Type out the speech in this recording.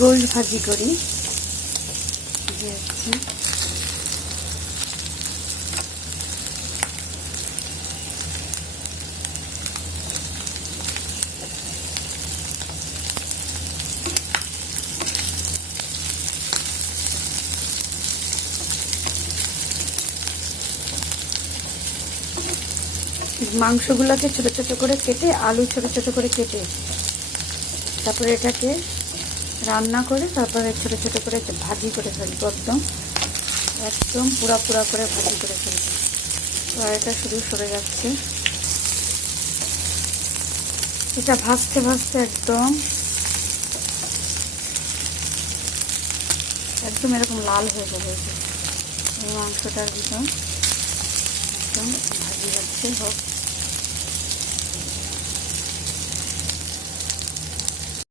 গোল ভাজি করি। যে হচ্ছে মাংসগুলোকে ছোট ছোট করে কেটে, আলু ছোট ছোট করে কেটে, তারপরে এটাকে রান্না করে তারপরে ছোট ছোট করে ভাজি করে ফেলবো। একদম একদম পুরা পুরা করে ভাজি করে ফেলবো। আর এটা শুধু সরে যাচ্ছে। এটা ভাজতে ভাজতে একদম একদম এরকম লাল হয়ে যাবে। এই মাংসটার ভিতর একদম ভাজি যাচ্ছে হোক।